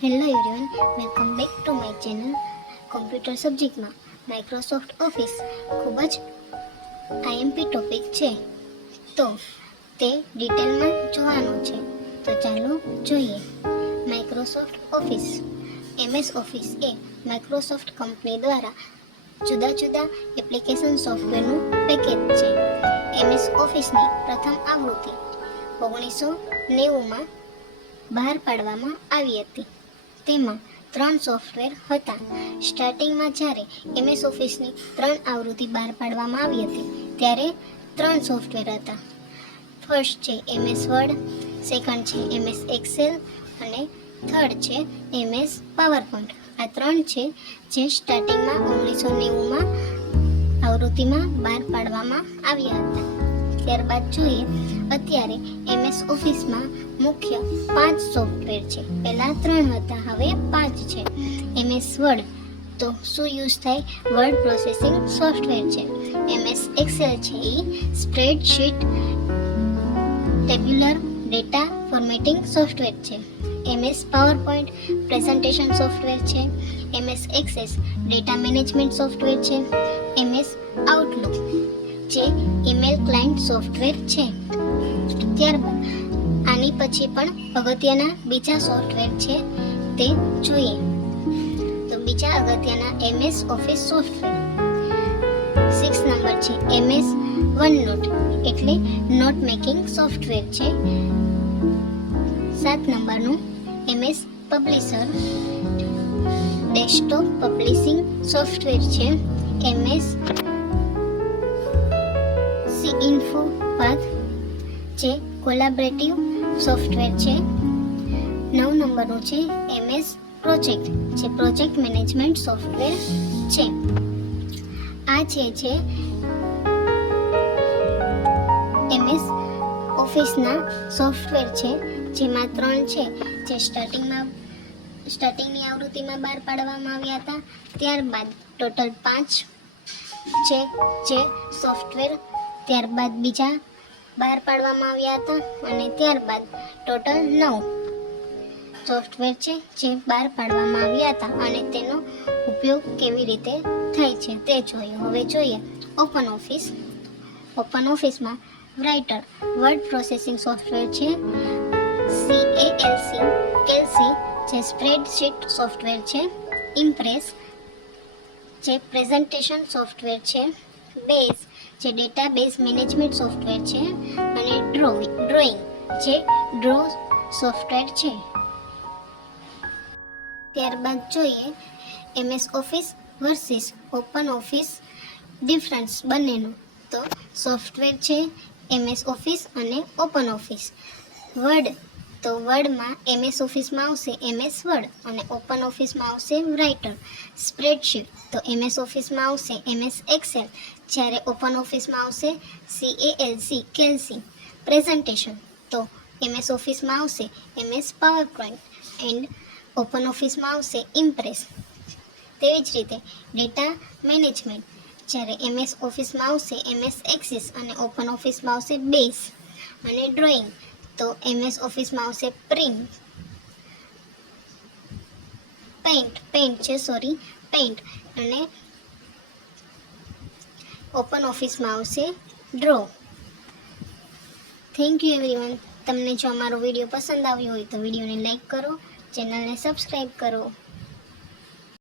Hello everyone, welcome back to my channel. Computer સબ્જેક્ટમાં Microsoft Office ખૂબ જ IMP topic છે, તો તે ડિટેલમાં જોવાનું છે. તો ચાલો જોઈએ. માઇક્રોસોફ્ટ ઓફિસ MS ઓફિસ એ માઇક્રોસોફ્ટ કંપની દ્વારા જુદા જુદા એપ્લિકેશન સોફ્ટવેરનું પેકેજ છે. MS ઓફિસની પ્રથમ આવૃત્તિ 1990માં બહાર પાડવામાં આવી હતી. તેમાં 3 સોફ્ટવેર હતા. સ્ટાર્ટિંગમાં જ્યારે MS ઓફિસની 3 આવૃત્તિ બહાર પાડવામાં આવી હતી ત્યારે 3 સોફ્ટવેર હતા. ફર્સ્ટ છે MS વર્ડ, સેકન્ડ છે MS એક્સેલ અને થર્ડ છે MS પાવરપોઈન્ટ. આ 3 છે જે સ્ટાર્ટિંગમાં 1990માં આવૃત્તિમાં બહાર પાડવામાં આવ્યા હતા. ત્યારબાદ જોઈએ અત્યારે MS ઓફિસમાં મુખ્ય 5 સોફ્ટવેર છે. પહેલા 3 હતા, હવે 5 છે. MS વર્ડ તો શું યુઝ થાય? વર્ડ પ્રોસેસિંગ સોફ્ટવેર છે. MS એક્સેલ છે એ spreadsheet tabular data formatting software છે. MS પાવરપોઈન્ટ પ્રેઝન્ટેશન સોફ્ટવેર છે. MS Access data management software છે. MS આઉટલુક જે ઈમેલ ક્લાયન્ટ સોફ્ટવેર છે. ત્યારબાદ આની પછી પણ અગત્યના બીજા સોફ્ટવેર છે તે જોઈએ. તો બીજા અગત્યના MS ઓફિસ સોફ્ટવેર 6 નંબર છે MS વનનોટ એટલે નોટ મેકિંગ સોફ્ટવેર છે. 7 નંબરનું MS publisher desktop publishing software છે. MS ઇન્ફો પાથ જે કોલેબોરેટિવ સોફ્ટવેર છે. 9 નંબરનું છે MS પ્રોજેક્ટ જે પ્રોજેક્ટ મેનેજમેન્ટ સોફ્ટવેર છે. આ છે MS ઓફિસના સોફ્ટવેર છે, જેમાં 3 છે જે સ્ટાર્ટિંગની આવૃત્તિમાં બહાર પાડવામાં આવ્યા હતા. ત્યારબાદ ટોટલ 5 છે જે સોફ્ટવેર ત્યારબાદ બીજા બહાર પાડવામાં આવ્યા હતા અને ત્યારબાદ ટોટલ 9 સોફ્ટવેર છે જે બહાર પાડવામાં આવ્યા હતા અને તેનો ઉપયોગ કેવી રીતે થાય છે તે જોઈએ. હવે જોઈએ ઓપન ઓફિસ. ઓપન ઓફિસમાં રાઇટર વર્ડ પ્રોસેસિંગ સોફ્ટવેર છે. કેલ્સી જે સ્પ્રેડશીટ સોફ્ટવેર છે. ઇમ્પ્રેસ જે પ્રેઝન્ટેશન સોફ્ટવેર છે. બેઝ જે ડેટાબેઝ મેનેજમેન્ટ સોફ્ટવેર છે અને ડ્રોઈંગ જે ડ્રો સોફ્ટવેર છે. ત્યારબાદ જોઈએ MS office versus open office difference બંનેનો. તો સોફ્ટવેર છે MS ઓફિસ અને ઓપન ઓફિસ. વર્ડ તો વર્ડમાં MS ઓફિસમાં આવશે MS વર્ડ અને ઓપન ઓફિસમાં આવશે રાઇટર. સ્પ્રેડશીટ તો MS ઓફિસમાં આવશે MS એક્સેલ, જ્યારે ઓપન ઓફિસમાં આવશે કેલ્સી. પ્રેઝન્ટેશન તો MS ઓફિસમાં આવશે MS પાવરપોઈન્ટ એન્ડ ઓપન ઓફિસમાં આવશે ઇમ્પ્રેસ. તેવી જ રીતે ડેટા મેનેજમેન્ટ જ્યારે MS ઓફિસમાં આવશે MS એક્સિસ અને ઓપન ઓફિસમાં આવશે બેઝ. અને ડ્રોઈંગ તો MS ઓફિસમાં આવશે પેઇન્ટ અને ઓપન ઓફિસમાં આવશે ડ્રો. Thank you everyone. તમને જો અમારો વિડીયો પસંદ આવ્યો હોય તો વિડીયોને લાઈક કરો, ચેનલને સબસ્ક્રાઈબ કરો.